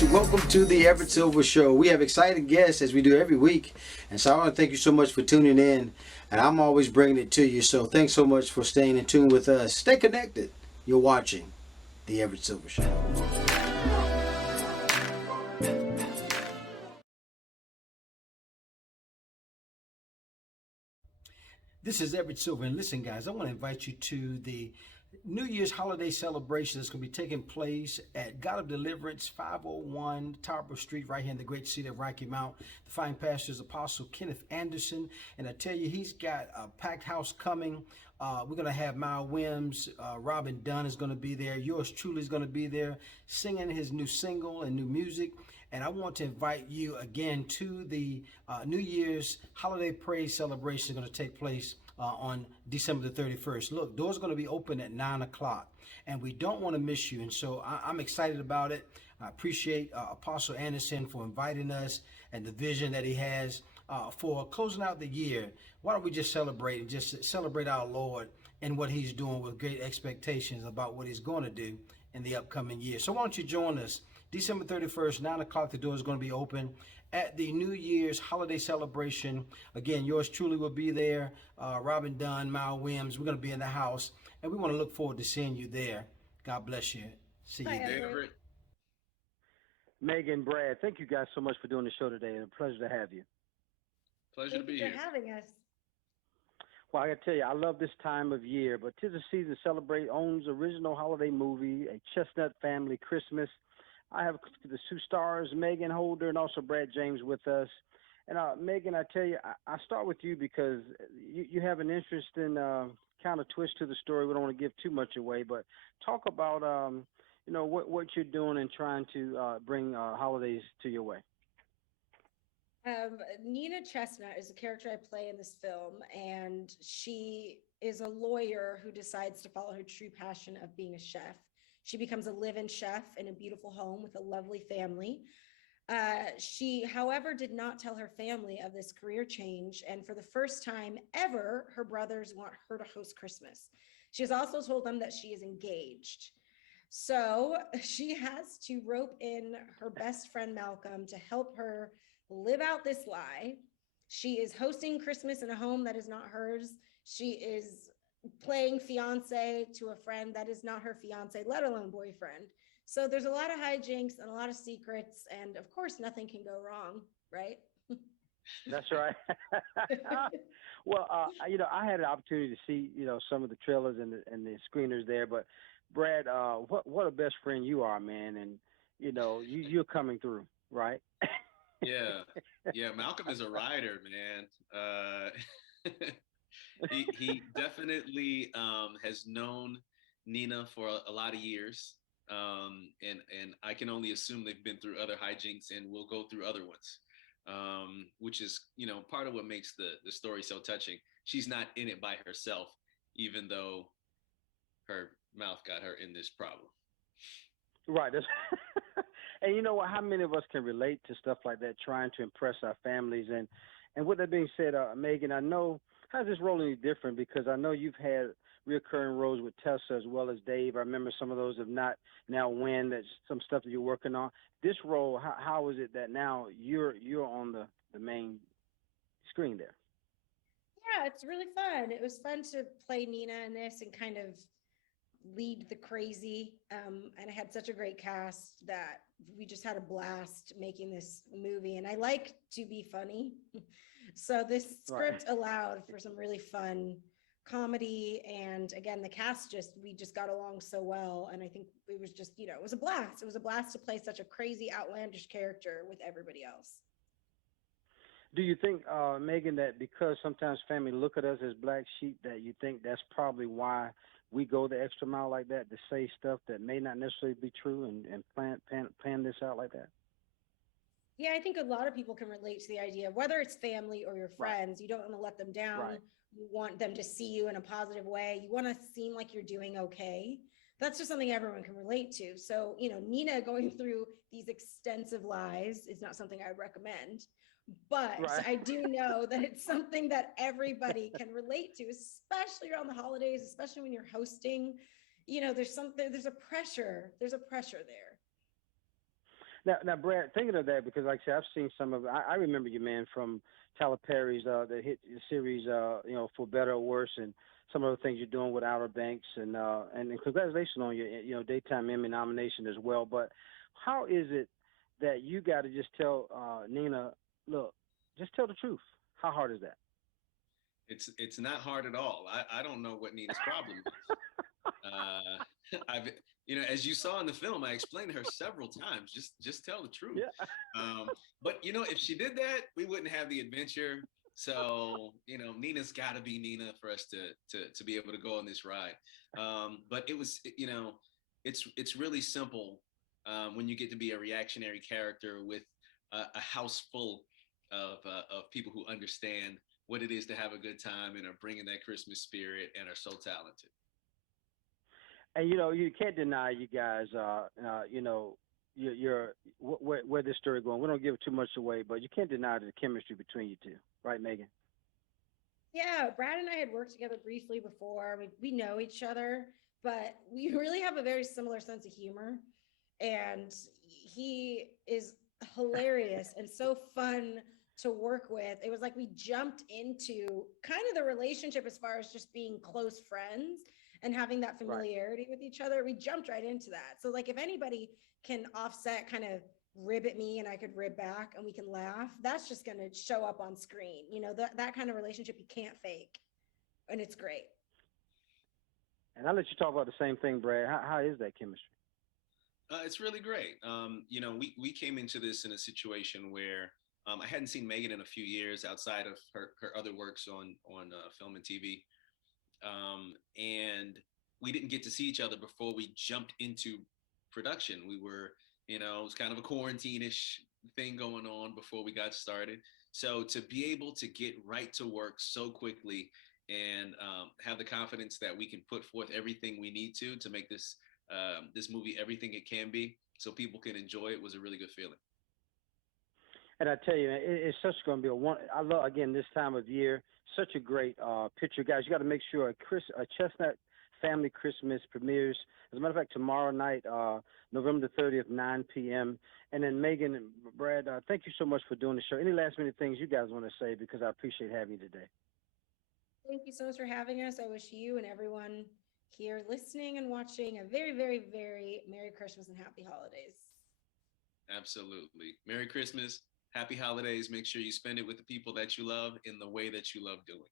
guys, welcome to the Everett Silver Show. We have exciting guests as we do every week, and so I want to thank you so much for tuning in, and I'm always bringing it to you, so thanks so much for staying in tune with us. Stay connected. You're watching the Everett Silver Show. This is Everett Silver, and listen, guys, I want to invite you to the New Year's holiday celebration that's going to be taking place at God of Deliverance, 501 Tarboro Street, right here in the great city of Rocky Mount. The fine pastor is Apostle Kenneth Anderson, and I tell you, he's got a packed house coming. We're going to have Mal Wims, Robin Dunn is going to be there. Yours truly is going to be there singing his new single and new music. And I want to invite you again to the New Year's holiday praise celebration that's going to take place on December the 31st. Look, doors are going to be open at 9 o'clock, and we don't want to miss you. And so I'm excited about it. I appreciate Apostle Anderson for inviting us and the vision that he has for closing out the year. Why don't we just celebrate and just celebrate our Lord and what he's doing with great expectations about what he's going to do in the upcoming year. So why don't you join us? December 31st, 9 o'clock, the door is going to be open at the New Year's holiday celebration. Again, yours truly will be there. Robin Dunn, Mal Wims, we're going to be in the house, and we want to look forward to seeing you there. God bless you. See you there. Meagan, Brad, thank you guys so much for doing the show today. It's a pleasure to have you. Pleasure to be here. Thank you for having us. Well, I got to tell you, I love this time of year, but 'tis the season to celebrate OWN's original holiday movie, A Chestnut Family Christmas. I have the two stars, Meagan Holder and also Brad James with us. And Meagan, I tell you, I start with you because you have an interesting kind of twist to the story. We don't want to give too much away, but talk about what you're doing and trying to bring holidays to your way. Nina Chestnut is a character I play in this film, and she is a lawyer who decides to follow her true passion of being a chef. She becomes a live-in chef in a beautiful home with a lovely family. She, however, did not tell her family of this career change, and for the first time ever, her brothers want her to host Christmas. She has also told them that she is engaged. So she has to rope in her best friend Malcolm to help her live out this lie. She is hosting Christmas in a home that is not hers. She is playing fiance to a friend that is not her fiance, let alone boyfriend. So there's a lot of hijinks and a lot of secrets, and of course, nothing can go wrong, right? That's right. Well, I had an opportunity to see, some of the trailers and the screeners there. But Brad, what a best friend you are, man, and you're coming through, right? Yeah. Malcolm is a rider, man. He definitely has known Nina for a lot of years, and I can only assume they've been through other hijinks and will go through other ones, which is part of what makes the story so touching. She's not in it by herself, even though her mouth got her in this problem. Right. And you know what? How many of us can relate to stuff like that, trying to impress our families? And with that being said, Meagan, I know, how's this role any different? Because I know you've had reoccurring roles with Tessa as well as Dave. I remember some of those have not now win. That's some stuff that you're working on. This role, how is it that now you're on the main screen there? Yeah, it's really fun. It was fun to play Nina in this and kind of lead the crazy. And I had such a great cast that we just had a blast making this movie. And I like to be funny. So this script allowed for some really fun comedy. And again, the cast we just got along so well. And I think it was just, it was a blast. It was a blast to play such a crazy, outlandish character with everybody else. Do you think, Meagan, that because sometimes family look at us as black sheep, that you think that's probably why we go the extra mile like that to say stuff that may not necessarily be true and plan this out like that? Yeah, I think a lot of people can relate to the idea of whether it's family or your friends, you don't want to let them down. Right. You want them to see you in a positive way. You want to seem like you're doing okay. That's just something everyone can relate to. So, Nina going through these extensive lies is not something I would recommend. But I do know that it's something that everybody can relate to, especially around the holidays, especially when you're hosting. There's a pressure there. Now, Brad, thinking of that because, like I said, I've seen some of. I remember you, man, from Tyler Perry's the hit series, For Better or Worse, and some of the things you're doing with Outer Banks, and congratulations on your daytime Emmy nomination as well. But how is it that you got to just tell Nina, look, just tell the truth? How hard is that? It's not hard at all. I don't know what Nina's problem is. I've as you saw in the film, I explained to her several times. Just tell the truth. Yeah. But if she did that, we wouldn't have the adventure. So Nina's got to be Nina for us to be able to go on this ride. But it was it's really simple when you get to be a reactionary character with a house full of people who understand what it is to have a good time and are bringing that Christmas spirit and are so talented. And you can't deny you guys. You're where this story going. We don't give too much away, but you can't deny the chemistry between you two, right, Meagan? Yeah, Brad and I had worked together briefly before. We know each other, but we really have a very similar sense of humor. And he is hilarious and so fun to work with. It was like we jumped into kind of the relationship as far as just being close friends and having that Right. familiarity with each other. We jumped right into that. So like if anybody can offset kind of rib at me and I could rib back and we can laugh, that's just going to show up on screen. That kind of relationship you can't fake. And it's great. And I'll let you talk about the same thing, Brad. How is that chemistry? It's really great. We came into this in a situation where I hadn't seen Meagan in a few years outside of her other works on film and TV, and we didn't get to see each other before we jumped into production. We were, it was kind of a quarantine-ish thing going on before we got started. So to be able to get right to work so quickly and have the confidence that we can put forth everything we need to make this movie everything it can be, so people can enjoy it, was a really good feeling. And I tell you, man, it's such going to be a one. I love again this time of year. Such a great picture, guys. You got to make sure a Chestnut Family Christmas premieres. As a matter of fact, tomorrow night, November the 30th, 9 p.m. And then Meagan and Brad, thank you so much for doing the show. Any last minute things you guys want to say, because I appreciate having you today. Thank you so much for having us. I wish you and everyone here listening and watching a very, very, very Merry Christmas and Happy Holidays. Absolutely. Merry Christmas. Happy holidays. Make sure you spend it with the people that you love in the way that you love doing it.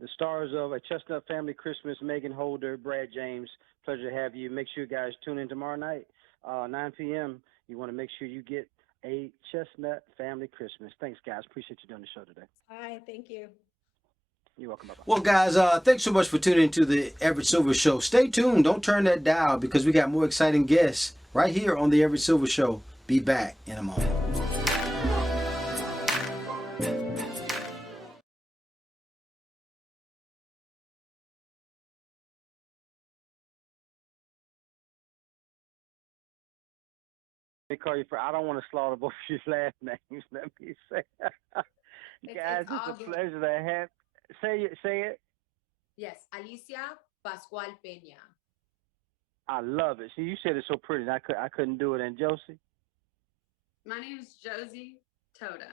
The stars of A Chestnut Family Christmas, Meagan Holder, Brad James. Pleasure to have you. Make sure you guys tune in tomorrow night, 9 p.m. You want to make sure you get A Chestnut Family Christmas. Thanks, guys. Appreciate you doing the show today. Hi, thank you. You're welcome. Bye-bye. Well, guys, thanks so much for tuning into the Everett Silver Show. Stay tuned. Don't turn that dial, because we got more exciting guests right here on the Everett Silver Show. Be back in a moment. Let me call you for. I don't want to slaughter both of your last names. Let me say, guys, it's a pleasure to have. Say it. Yes, Alycia Pascual Pena. I love it. See, you said it so pretty, and I couldn't do it. And Josie? My name is Josie Totah.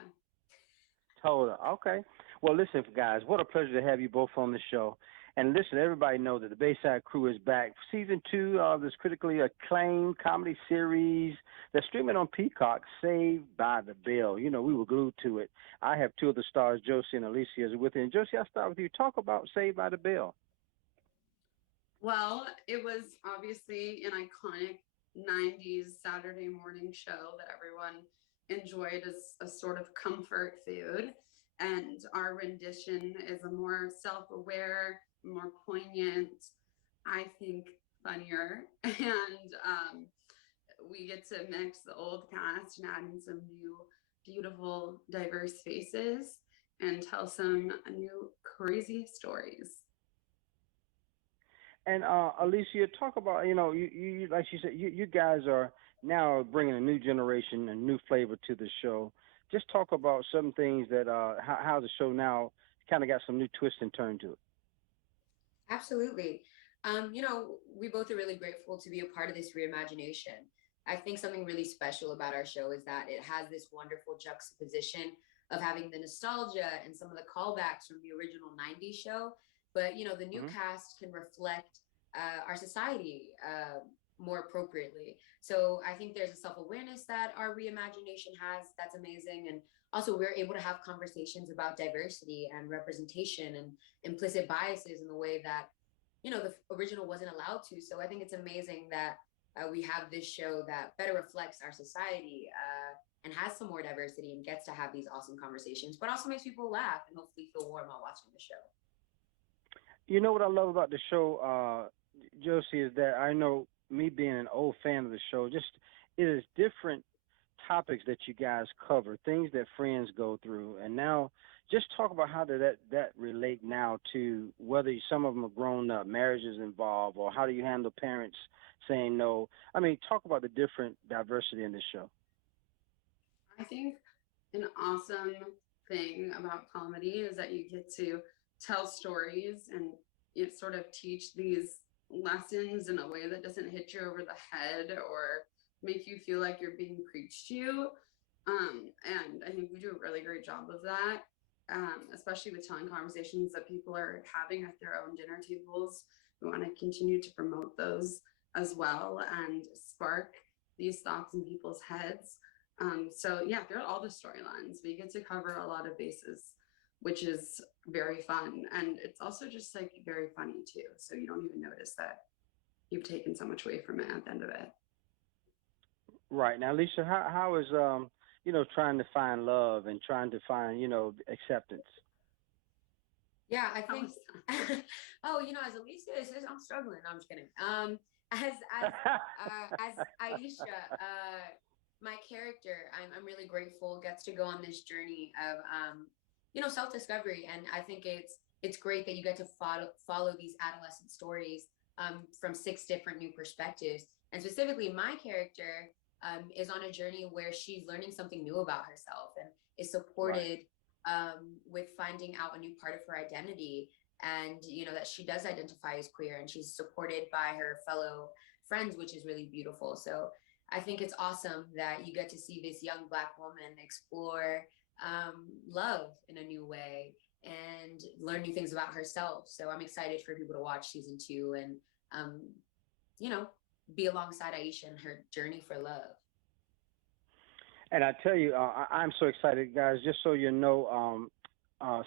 Totah. Okay. Well, listen, guys, what a pleasure to have you both on the show. And listen, everybody know that the Bayside Crew is back. Season 2 of this critically acclaimed comedy series that's streaming on Peacock, Saved by the Bell. We were glued to it. I have two of the stars, Josie and Alycia, is with it. And Josie, I'll start with you. Talk about Saved by the Bell. Well, it was obviously an iconic 90s Saturday morning show that everyone enjoyed as a sort of comfort food. And our rendition is a more self-aware, more poignant, I think funnier. And we get to mix the old cast and add in some new, beautiful, diverse faces and tell some new crazy stories. And Alycia, talk about, you like she said, you guys are now bringing a new generation, a new flavor to the show. Just talk about some things that how the show now kind of got some new twist and turn to it. Absolutely. We both are really grateful to be a part of this reimagination. I think something really special about our show is that it has this wonderful juxtaposition of having the nostalgia and some of the callbacks from the original 90s show. But, you know, the new Hmm. cast can reflect our society more appropriately. So I think there's a self awareness that our reimagination has that's amazing. And also, we're able to have conversations about diversity and representation and implicit biases in the way that, you know, the original wasn't allowed to. So I think it's amazing that we have this show that better reflects our society and has some more diversity and gets to have these awesome conversations, but also makes people laugh and hopefully feel warm while watching the show. You know what I love about the show, Josie, is that I know me being an old fan of the show, just it is different topics that you guys cover, things that friends go through, and now just talk about how did that relate now to whether some of them are grown up, marriage is involved, or how do you handle parents saying no? I mean, talk about the different diversity in this show. I think an awesome thing about comedy is that you get to tell stories and it sort of teach these lessons in a way that doesn't hit you over the head or make you feel like you're being preached to. And I think we do a really great job of that, especially with telling conversations that people are having at their own dinner tables. We want to continue to promote those as well and spark these thoughts in people's heads. So yeah, throughout all the storylines, we get to cover a lot of bases, which is very fun. And it's also just like very funny too. So you don't even notice that you've taken so much away from it at the end of it. Right now, Lisa, how is trying to find love and trying to find acceptance? Yeah, I How think. was that? Oh, you know, as Alycia says, I'm struggling. No, I'm just kidding. As Aisha, my character, I'm really grateful gets to go on this journey of you know, self discovery, and I think it's great that you get to follow these adolescent stories from 6 different new perspectives, and specifically my character is on a journey where she's learning something new about herself and is Right. supported with finding out a new part of her identity, and you know that she does identify as queer and she's supported by her fellow friends, which is really beautiful. So I think it's awesome that you get to see this young Black woman explore love in a new way and learn new things about herself. So I'm excited for people to watch season 2 and um, you know, be alongside Aisha in her journey for love. And I tell you, I'm so excited, guys. Just so you know,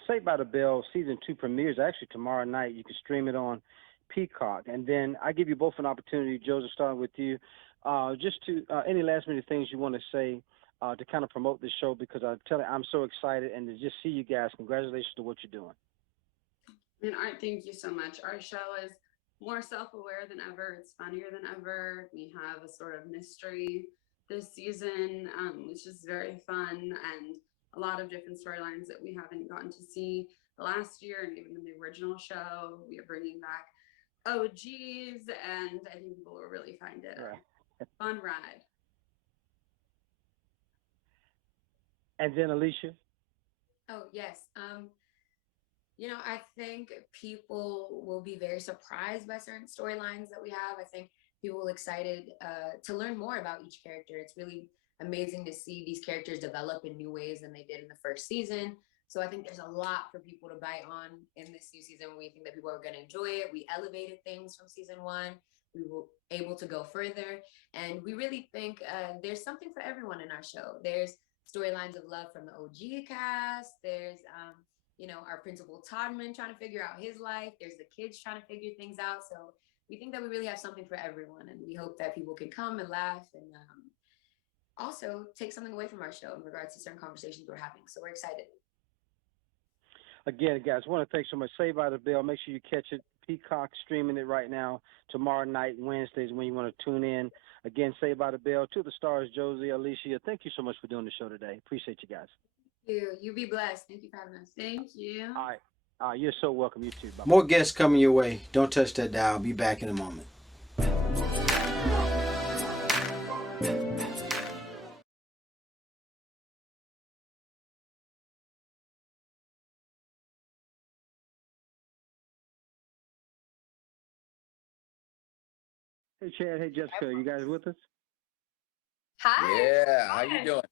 Saved by the Bell season 2 premieres actually tomorrow night. You can stream it on Peacock, and then I give you both an opportunity. Joseph, starting with you, just to any last minute things you want to say to kind of promote this show because I tell you, I'm so excited, and to just see you guys. Congratulations to what you're doing. And Art, thank you so much. Our show is more self-aware than ever. It's funnier than ever. We have a sort of mystery this season, which is very fun, and a lot of different storylines that we haven't gotten to see last year and even in the original show. We are bringing back OGs, and I think people will really find it Right. a fun ride. And then Alycia. Oh yes. You know, I think people will be very surprised by certain storylines that we have. I think people will excited to learn more about each character. It's really amazing to see these characters develop in new ways than they did in the first season. So I think there's a lot for people to bite on in this new season. We think that people are going to enjoy it. We elevated things from season 1. We were able to go further, and we really think there's something for everyone in our show. There's storylines of love from the OG cast. There's you know, our principal Todman trying to figure out his life. There's the kids trying to figure things out. So we think that we really have something for everyone, and we hope that people can come and laugh and also take something away from our show in regards to certain conversations we're having. So we're excited. Again, guys, I want to thank so much. Saved by the Bell. Make sure you catch it. Peacock streaming it right now. Tomorrow night, Wednesdays, when you want to tune in. Again, Saved by the Bell. To the stars, Josie, Alycia. Thank you so much for doing the show today. Appreciate you guys. You be blessed. Thank you for having us. Thank you. All right. You're so welcome. You too. Bye. More guests coming your way. Don't touch that dial. I'll be back in a moment. Hey, Chad. Hey, Jessica. You guys with us? Hi. Yeah, how you doing?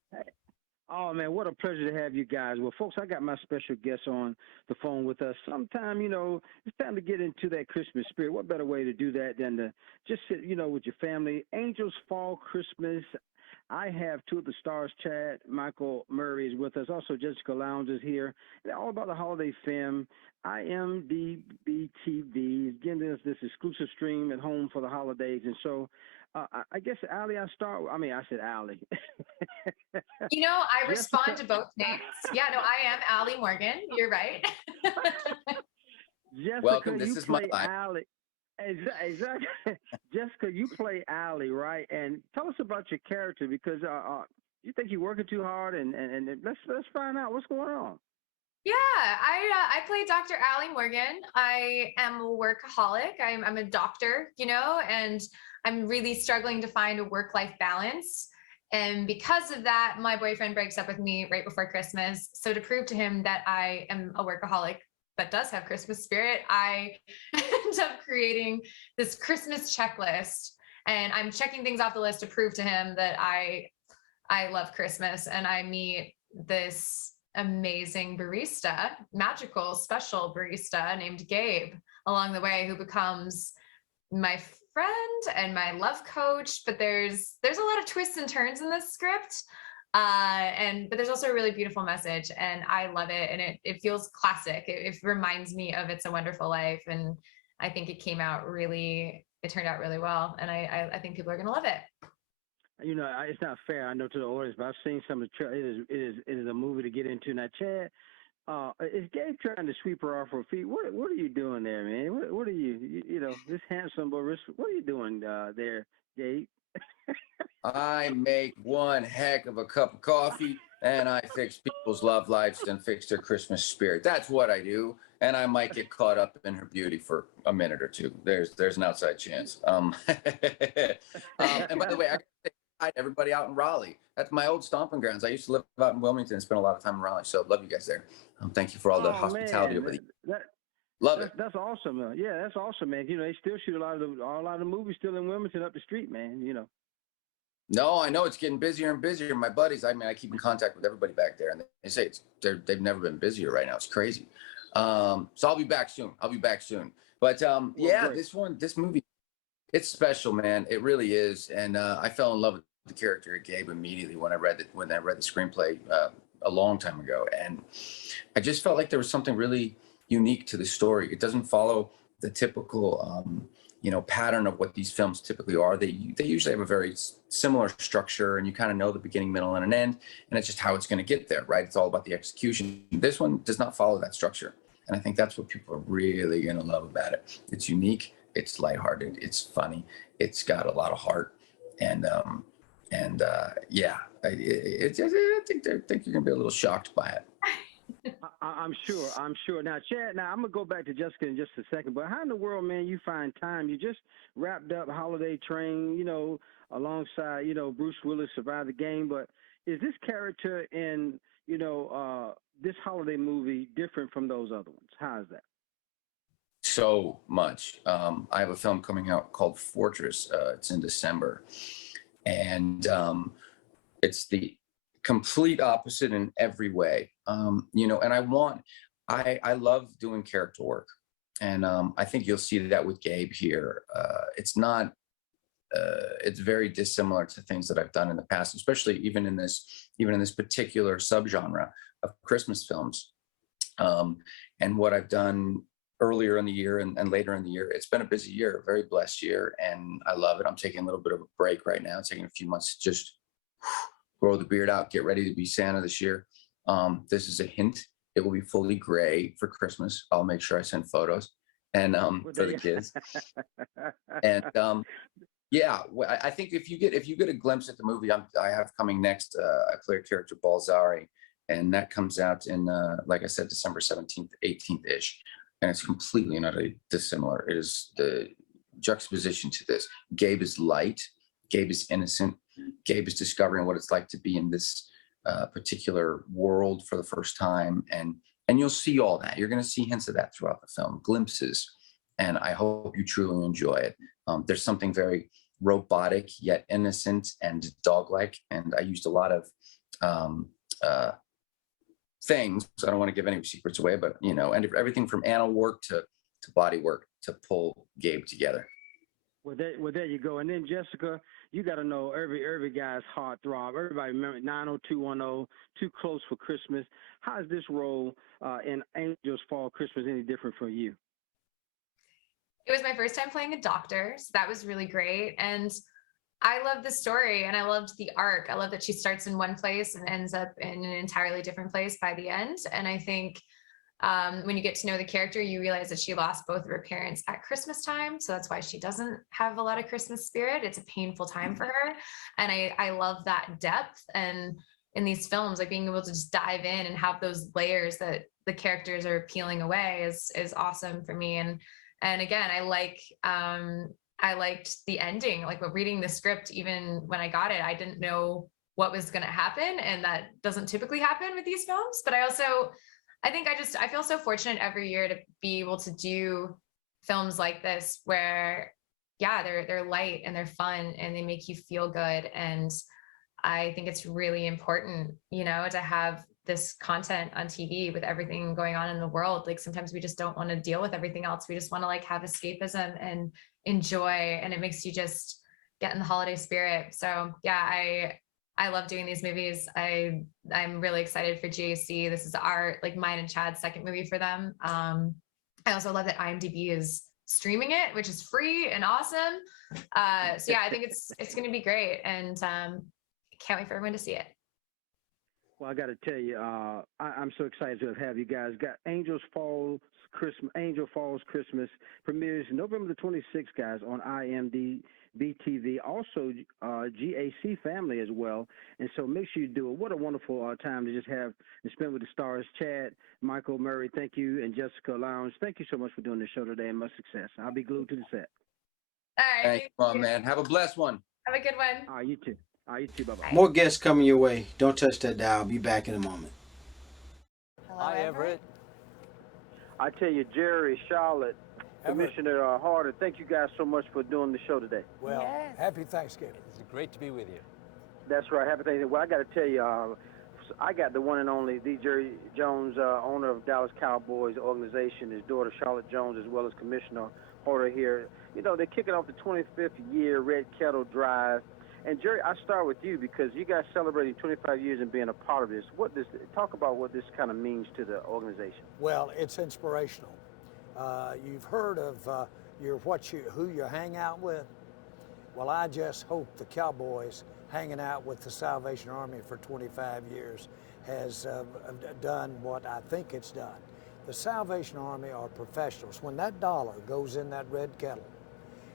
Oh man, what a pleasure to have you guys. Well, folks, I got my special guest on the phone with us. Sometime, it's time to get into that Christmas spirit. What better way to do that than to just sit, with your family? Angels Fall Christmas. I have two of the stars, Chad Michael Murray is with us. Also, Jessica Lowndes is here. And all about the holiday film. IMDb TV is giving us this exclusive stream at home for the holidays. And so I guess, Allie, I said Allie. I respond to both names. Yeah, no, I am Allie Morgan. You're right. Jessica, Welcome. This you is my play life. Allie. Exactly. Jessica, you play Allie, right? And tell us about your character because you think you're working too hard, and let's find out what's going on. Yeah, I play Dr. Allie Morgan. I am a workaholic. I'm a doctor, and I'm really struggling to find a work-life balance. And because of that, my boyfriend breaks up with me right before Christmas. So to prove to him that I am a workaholic that does have Christmas spirit, I end up creating this Christmas checklist. And I'm checking things off the list to prove to him that I love Christmas. And I meet this amazing barista, magical, special barista named Gabe along the way, who becomes my friend and my love coach. But there's a lot of twists and turns in this script. But there's also a really beautiful message, and I love it. And it feels classic. It reminds me of It's a Wonderful Life. And I think it turned out really well. And I think people are going to love it. It's not fair, I know, to the audience, but I've seen some of the it is a movie to get into. Now, Chad, is Gabe trying to sweep her off her feet? What are you doing there, man? What are you this handsome boy? What are you doing there, Gabe? I make one heck of a cup of coffee, and I fix people's love lives and fix their Christmas spirit. That's what I do, and I might get caught up in her beauty for a minute or two. There's an outside chance. And by the way, I say hi to everybody out in Raleigh. That's my old stomping grounds. I used to live out in Wilmington and spend a lot of time in Raleigh. So love you guys there. Thank you for all the hospitality over the years. Love it. That's awesome. Yeah, that's awesome, man. They still shoot a lot of the movies still in Wilmington up the street, man. No, I know it's getting busier and busier. My buddies, I keep in contact with everybody back there, and they say they've never been busier right now. It's crazy. So I'll be back soon. But yeah, great. this movie, it's special, man. It really is. And I fell in love with the character of Gabe immediately when I read the screenplay a long time ago, and I just felt like there was something really unique to the story. It doesn't follow the typical pattern of what these films typically are. They usually have a very similar structure, and you kind of know the beginning, middle, and an end, and it's just how it's going to get there, right? It's all about the execution. This one does not follow that structure, and I think that's what people are really going to love about it. It's unique, it's lighthearted, it's funny, it's got a lot of heart, and yeah, I think you're going to be a little shocked by it. I'm sure. Now, Chad, I'm gonna go back to Jessica in just a second. But how in the world, man, you find time? You just wrapped up Holiday Train, alongside, Bruce Willis Survived the Game. But is this character in, this holiday movie different from those other ones? How is that? So much. I have a film coming out called Fortress. It's in December, and it's the complete opposite in every way. And I love doing character work, and I think you'll see that with Gabe here. It's very dissimilar to things that I've done in the past, especially even in this particular subgenre of Christmas films. And what I've done earlier in the year and later in the year, it's been a busy year, a very blessed year, and I love it. I'm taking a little bit of a break right now, taking a few months to just grow the beard out, get ready to be Santa this year. This is a hint. It will be fully gray for Christmas. I'll make sure I send photos and for the kids. And yeah, I think if you get a glimpse at the movie I have coming next, I play a character Balzari, and that comes out in like I said, December 17th, 18th ish, and it's completely and utterly dissimilar. It is the juxtaposition to this. Gabe is light. Gabe is innocent. Gabe is discovering what it's like to be in this particular world for the first time, and you'll see all that. You're going to see hints of that throughout the film, glimpses, and I hope you truly enjoy it. There's something very robotic yet innocent and dog-like. And I used a lot of things. I don't want to give any secrets away, but and everything from anal work to body work to pull Gabe together. Well, there you go. And then Jessica, you got to know every guy's heartthrob. Everybody remember 90210, Too Close for Christmas. How is this role in Angels Fall Christmas any different for you? It was my first time playing a doctor, so that was really great. And I love the story and I loved the arc. I love that she starts in one place and ends up in an entirely different place by the end. And I think when you get to know the character, you realize that she lost both of her parents at Christmas time. So that's why she doesn't have a lot of Christmas spirit. It's a painful time for her. And I love that depth. And in these films, like being able to just dive in and have those layers that the characters are peeling away is awesome for me. And again, I liked the ending. Like reading the script, even when I got it, I didn't know what was going to happen. And that doesn't typically happen with these films. But I feel so fortunate every year to be able to do films like this where, yeah, they're light and they're fun and they make you feel good. And I think it's really important, to have this content on TV with everything going on in the world. Like sometimes we just don't want to deal with everything else. We just want to have escapism and enjoy, and it makes you just get in the holiday spirit. So yeah, I love doing these movies. I'm really excited for GAC. This is mine and Chad's second movie for them. I also love that IMDb is streaming it, which is free and awesome. So yeah, I think it's going to be great, and can't wait for everyone to see it. Well, I got to tell you, I'm so excited to have you guys. Got Angel Falls Christmas premieres November the 26th, guys, on IMDb TV. Also, GAC Family as well. And so make sure you do it. What a wonderful time to just have and spend with the stars. Chad, Michael, Murray, thank you, and Jessica Lowndes. Thank you so much for doing this show today, and much success. I'll be glued to the set. All right. Thanks, my man. Have a blessed one. Have a good one. All right, you too. Bye-bye. More guests coming your way. Don't touch that dial. Be back in a moment. Hello, Hi, Everett. I tell you, Jerry, Charlotte, Commissioner Harder, thank you guys so much for doing the show today. Well, happy Thanksgiving. It's great to be with you. That's right. Happy Thanksgiving. Well, I got to tell you, I got the one and only D. Jerry Jones, owner of Dallas Cowboys organization, his daughter Charlotte Jones, as well as Commissioner Harder here. They're kicking off the 25th year Red Kettle Drive. And Jerry, I start with you because you guys celebrating 25 years and being a part of this. Talk about what this kind of means to the organization? Well, it's inspirational. You've heard of who you hang out with. Well, I just hope the Cowboys hanging out with the Salvation Army for 25 years has done what I think it's done. The Salvation Army are professionals. When that dollar goes in that red kettle,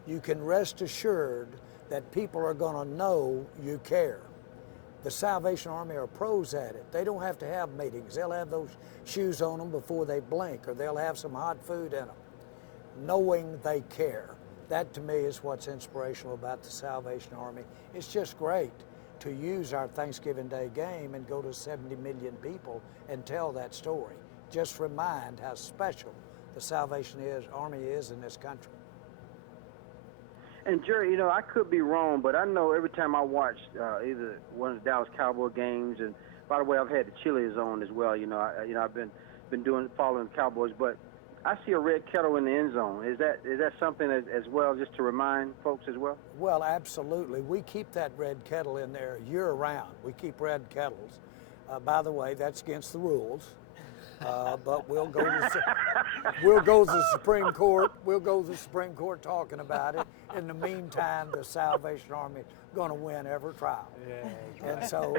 you can rest assured that people are going to know you care. The Salvation Army are pros at it. They don't have to have meetings. They'll have those shoes on them before they blink, or they'll have some hot food in them, knowing they care. That to me is what's inspirational about the Salvation Army. It's just great to use our Thanksgiving Day game and go to 70 million people and tell that story. Just remind how special the Salvation Army is in this country. And Jerry, I could be wrong, but I know every time I watch either one of the Dallas Cowboy games, and by the way, I've had the Chili's on as well. I've been following the Cowboys, but I see a red kettle in the end zone. Is that something as well, just to remind folks as well? Well, absolutely. We keep that red kettle in there year round. We keep red kettles. By the way, that's against the rules. But we'll go to the Supreme Court. We'll go to the Supreme Court talking about it. In the meantime, the Salvation Army is going to win every trial. Yeah, and so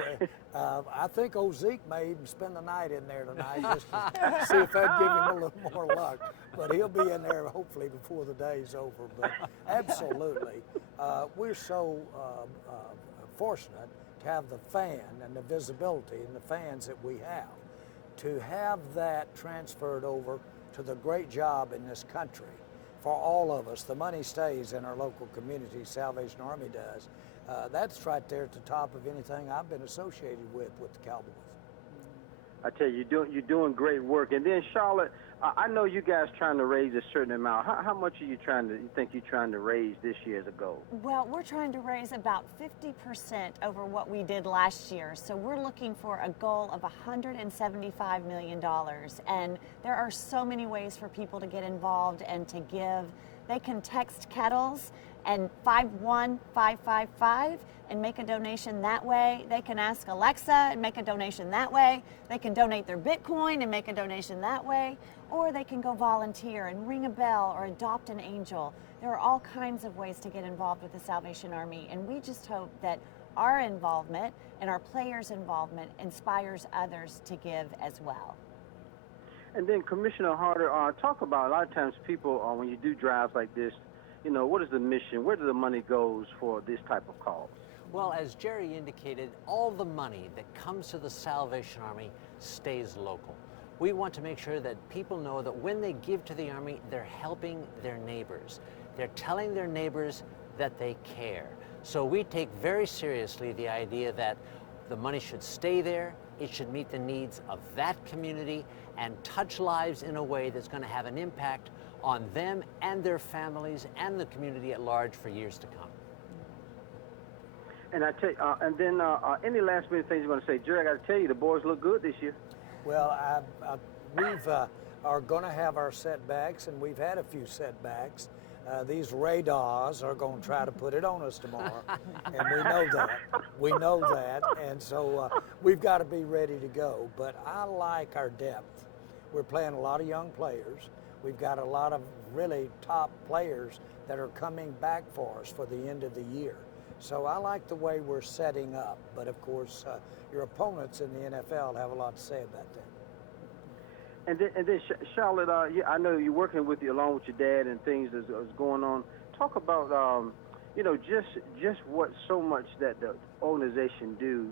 I think old Zeke may even spend the night in there tonight just to see if that'd give him a little more luck. But he'll be in there hopefully before the day's over. But absolutely, we're so fortunate to have the fan and the visibility and the fans that we have. To have that transferred over to the great job in this country for all of us. The money stays in our local community, Salvation Army does. That's right there at the top of anything I've been associated with the Cowboys. I tell you, you're doing great work. And then Charlotte, I know you guys trying to raise a certain amount. How much are you think you're trying to raise this year as a goal? Well, we're trying to raise about 50% over what we did last year. So we're looking for a goal of $175 million. And there are so many ways for people to get involved and to give. They can text Kettles and 51555 and make a donation that way. They can ask Alexa and make a donation that way. They can donate their Bitcoin and make a donation that way. Or they can go volunteer and ring a bell or adopt an angel. There are all kinds of ways to get involved with the Salvation Army, and we just hope that our involvement and our players' involvement inspires others to give as well. And then, Commissioner Harder, talk about, a lot of times people, when you do drives like this, what is the mission? Where do the money goes for this type of cause? Well, as Jerry indicated, all the money that comes to the Salvation Army stays local. We want to make sure that people know that when they give to the Army, they're helping their neighbors. They're telling their neighbors that they care. So we take very seriously the idea that the money should stay there, it should meet the needs of that community, and touch lives in a way that's going to have an impact on them and their families and the community at large for years to come. And I tell you, and then any last minute things you want to say? Jerry, I got to tell you, the boys look good this year. Well, we've are going to have our setbacks, and we've had a few setbacks. These radars are going to try to put it on us tomorrow, and we know that. We know that, and so we've got to be ready to go. But I like our depth. We're playing a lot of young players. We've got a lot of really top players that are coming back for us for the end of the year. So I like the way we're setting up. But of course, your opponents in the NFL have a lot to say about that. And then Charlotte, I know you're working along with your dad and things is going on. Talk about, just what so much that the organization do.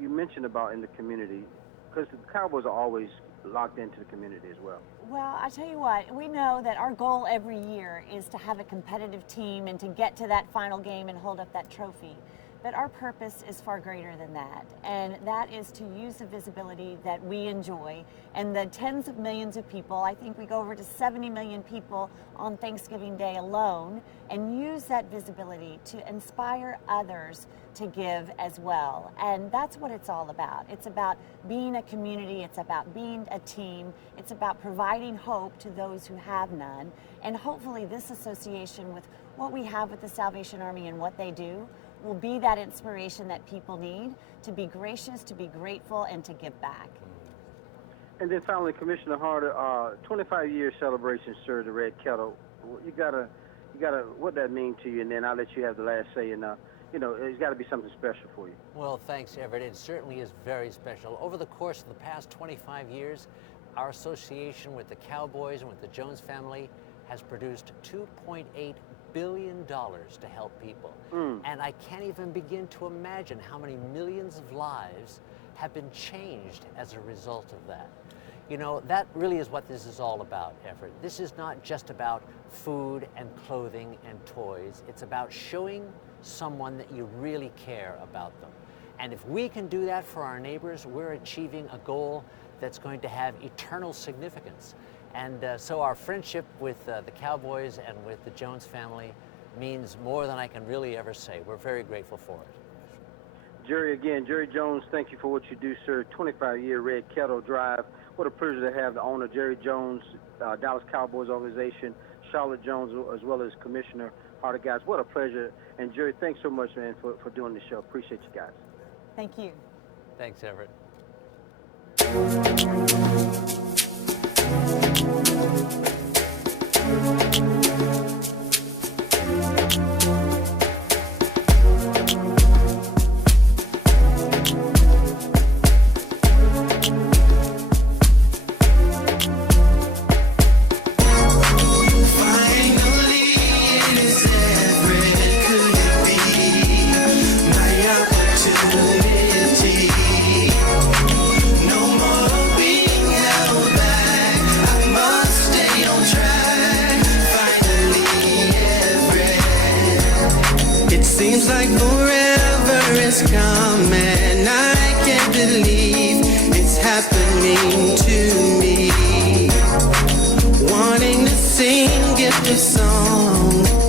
You mentioned about in the community, because the Cowboys are always locked into the community as well. Well, I tell you what, we know that our goal every year is to have a competitive team and to get to that final game and hold up that trophy. But our purpose is far greater than that, and that is to use the visibility that we enjoy and the tens of millions of people. I think we go over to 70 million people on Thanksgiving Day alone, and use that visibility to inspire others to give as well. And that's what it's all about. It's about being a community, it's about being a team, it's about providing hope to those who have none. And hopefully this association with what we have with the Salvation Army and what they do will be that inspiration that people need to be gracious, to be grateful, and to give back. And then finally, Commissioner Harder, 25-year celebration, sir, the Red Kettle. You gotta, what that mean to you? And then I'll let you have the last say. And it's got to be something special for you. Well, thanks, Everett. It certainly is very special. Over the course of the past 25 years, our association with the Cowboys and with the Jones family has produced $2.8 billion to help people. And I can't even begin to imagine how many millions of lives have been changed as a result of that. That really is what this is all about, Everett. This is not just about food and clothing and toys. It's about showing someone that you really care about them. And if we can do that for our neighbors, we're achieving a goal that's going to have eternal significance. And so our friendship with the Cowboys and with the Jones family means more than I can really ever say. We're very grateful for it. Jerry Jones, thank you for what you do, sir. 25-year Red Kettle Drive. What a pleasure to have the owner, Jerry Jones, Dallas Cowboys organization, Charlotte Jones, as well as Commissioner Harder. Guys, what a pleasure. And Jerry, thanks so much, man, for doing the show. Appreciate you guys. Thank you. Thanks, Everett. Seems like forever is coming. I can't believe it's happening to me. sing it the song.